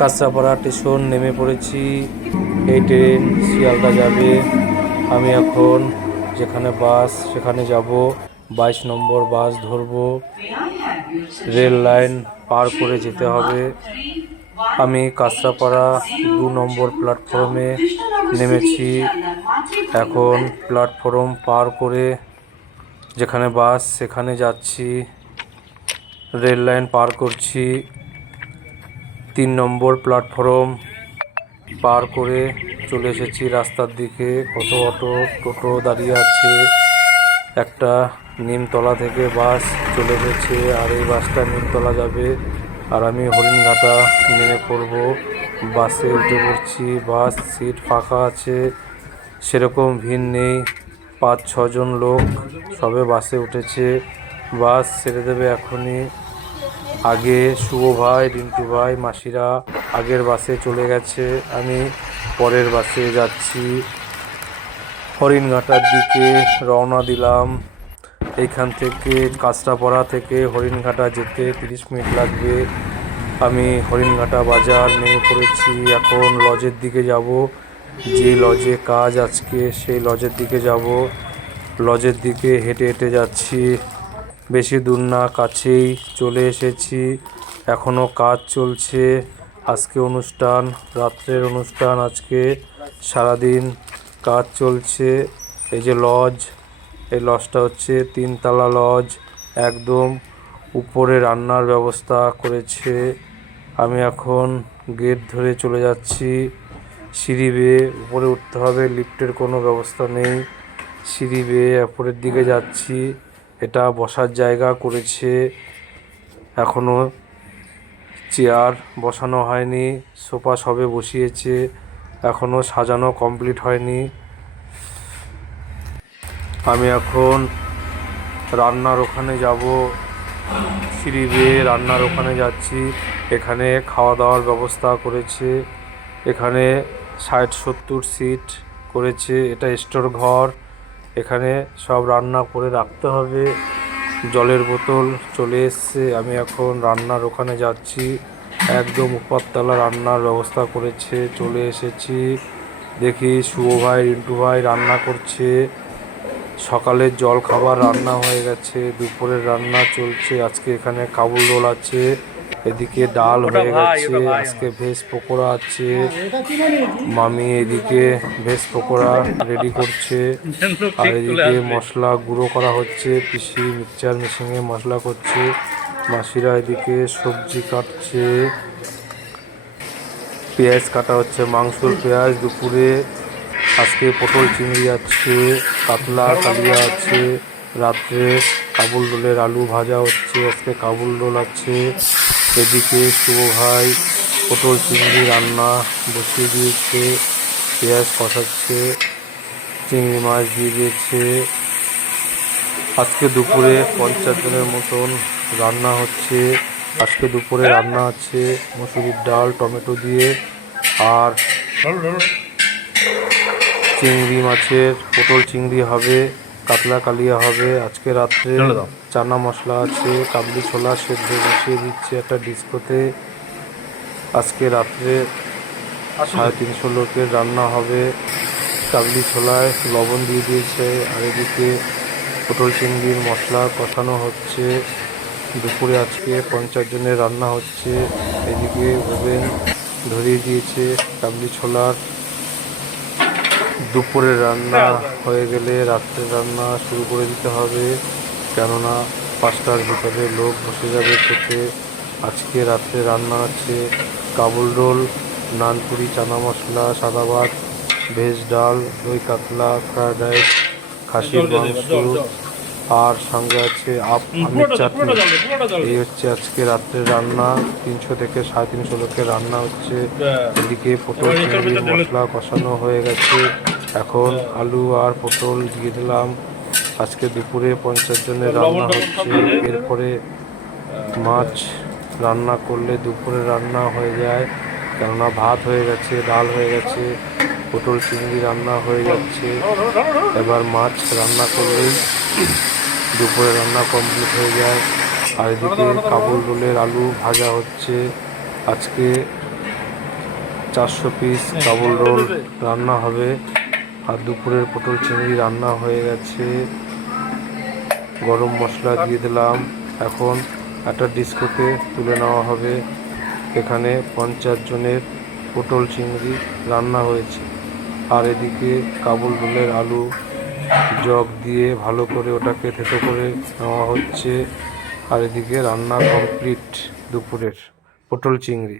Kanchrapara station নেমে পড়েছি। এই ট্রেন শিয়ালদা যাবে। আমি এখন যেখানে বাস সেখানে যাব। 22 নম্বর বাস ধরবো। রেল লাইন পার করে যেতে হবে। আমি কাঁচরাপাড়া 2 নম্বর প্ল্যাটফর্মে নেমেছি। এখন প্ল্যাটফর্ম পার করে যেখানে বাস সেখানে যাচ্ছি। রেল লাইন পার করছি। 3 নম্বর প্ল্যাটফর্ম পার করে চলে এসেছি রাস্তার দিকে। কত অটো টোটো দাঁড়িয়ে আছে। একটা নিমতলা থেকে বাস চলে গেছে, আর এই বাসটা নিমতলা যাবে। আর আমি হরিণঘাটা নেমে পড়ব। বাসে উঠে পড়ছি। বাস সিট ফাঁকা আছে, সেরকম ভিড় নেই। 5-6 জন লোক সবে বাসে উঠেছে। বাস ছেড়ে দেবে এখনই। আগে শুভ ভাই, রিন্টু ভাই, মাসিরা আগের বাসে চলে গেছে। আমি পরের বাসে যাচ্ছি। হরিণঘাটার দিকে রওনা দিলাম। এইখান থেকে কাঁচরাপাড়া থেকে হরিণঘাটা যেতে 30 মিনিট লাগবে। আমি হরিণঘাটা বাজার নেমে পড়েছি। এখন লজের দিকে যাব। যে লজে কাজ আজকে সেই লজের দিকে যাব। লজের দিকে হেঁটে হেঁটে যাচ্ছি। বেশি দূর না, কাছেই চলে এসেছি। এখনও কাজ চলছে। আজকে অনুষ্ঠান, রাত্রের অনুষ্ঠান। আজকে সারাদিন কাজ চলছে। এই যে লজ, এই লজটা হচ্ছে 3 তলা লজ। একদম উপরে রান্নার ব্যবস্থা করেছে। আমি এখন গেট ধরে চলে যাচ্ছি। সিঁড়ি বেয়ে উপরে উঠতে হবে, লিফটের কোনো ব্যবস্থা নেই। সিঁড়ি বেয়ে উপরের দিকে যাচ্ছি। এটা বসার জায়গা করেছে। এখনো চেয়ার বসানো হয়নি, সোফা সবে বসিয়েছে। এখনো সাজানো কমপ্লিট হয়নি। আমি এখন রান্নার ওখানে যাব। সিঁড়ি বেয়ে রান্নার ওখানে যাচ্ছি। এখানে খাওয়া দাওয়ার ব্যবস্থা করেছে। এখানে 60-70 সিট করেছে। এটা স্টোর ঘর। এখানে সব রান্না করে রাখতে হবে। জলের বোতল চলে এসছে। আমি এখন রান্নার ওখানে যাচ্ছি। একদম উপরতলা রান্নার ব্যবস্থা করেছে। চলে এসেছি। দেখি শুভ ভাই, রিন্টু ভাই রান্না করছে। সকালের জল খাবার রান্না হয়ে গেছে। দুপুরের রান্না চলছে। আজকে এখানে কাবুল রোল আছে। এদিকে ডাল হয়ে গেছে। আজকে ভেজ পকোড়া আছে। মামি এদিকে ভেজ পকোড়া রেডি করছে। আর এদিকে মশলা গুঁড়ো করা হচ্ছে। পিসি মিক্সচার মেশিনে মশলা করছে। মাসিরা এদিকে সবজি কাটছে। পেঁয়াজ কাটা হচ্ছে, মাংসর পেঁয়াজ। দুপুরে আজকে পটল চিংড়ি আছে, কাতলা কালিয়া আছে। রাত্রে কাবুল রোলের আলু ভাজা হচ্ছে। আজকে কাবুল রোল আছে। এদিকে শুভ ভাই পটল চিংড়ি রান্না বসিয়ে দিয়েছে। পেঁয়াজ কষাচ্ছে, চিংড়ি মাছ দিয়ে দিয়েছে। আজকে দুপুরে 50 জনের মতন রান্না হচ্ছে। আজকে দুপুরে রান্না আছে মুসুরির ডাল টমেটো দিয়ে, আর চিংড়ি মাছের পটল চিংড়ি হবে, কাতলা কালিয়া হবে। আজকে রাত্রে চানা মশলা আছে, কাবলি ছোলা সেদ্ধ বসিয়ে দিচ্ছে একটা ডিস্কোতে। আজকে রাত্রে 350 লোকের রান্না হবে। কাবলি ছোলায় লবণ দিয়ে দিয়েছে। আর এদিকে পটল চিংড়ির মশলা কষানো হচ্ছে। দুপুরে আজকে 50 জনের রান্না হচ্ছে। এদিকে ওভেন ধরিয়ে দিয়েছে কাবলি ছোলার। দুপুরের রান্না হয়ে গেলে রাত্রের রান্না শুরু করে দিতে হবে, কেননা 5টার ভিতরে লোক বসে যাবে খেতে। আজকে রাত্রে রান্না আছে কাবুল রোল, নানপুরি, চানা মশলা, সাদা ভাত, ভেজ ডাল, দই কাতলা, ফ্রায়েড রাইস, খাসির মাংস, আর সঙ্গে আছে আমের চাটনি। এই হচ্ছে আজকে রাত্রের রান্না। 300 থেকে 350 লোকের রান্না হচ্ছে। এদিকে পটল চিংড়ির মশলা কষানো হয়ে গেছে। এখন আলু আর পটল দিয়ে দিলাম। আজকে দুপুরে 50 জনের রান্না হচ্ছে। এরপরে মাছ রান্না করলে দুপুরে রান্না হয়ে যায়, কেননা ভাত হয়ে গেছে, ডাল হয়ে গেছে, পটল চিংড়ি রান্না হয়ে যাচ্ছে। এবার মাছ রান্না করলেই দুপুরে রান্না কমপ্লিট হয়ে যায়। আর এদিকে কাবুল রোলের আলু ভাজা হচ্ছে। আজকে 400 পিস কাবুল রোল রান্না হবে। আর দুপুরের পটল চিংড়ি রান্না হয়ে গেছে। গরম মশলা দিয়ে দিলাম। এখন একটা ডিস্কোতে তুলে নেওয়া হবে। এখানে 50 জনের পটল চিংড়ি রান্না হয়েছে। আর এদিকে কাবুল রোলের আলু জগ দিয়ে ভালো করে ওটাকে থেতো করে নেওয়া হচ্ছে। আর এদিকে রান্না কমপ্লিট দুপুরের পটল চিংড়ি।